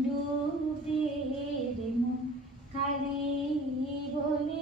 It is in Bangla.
ডুবে রে মন খালি বলে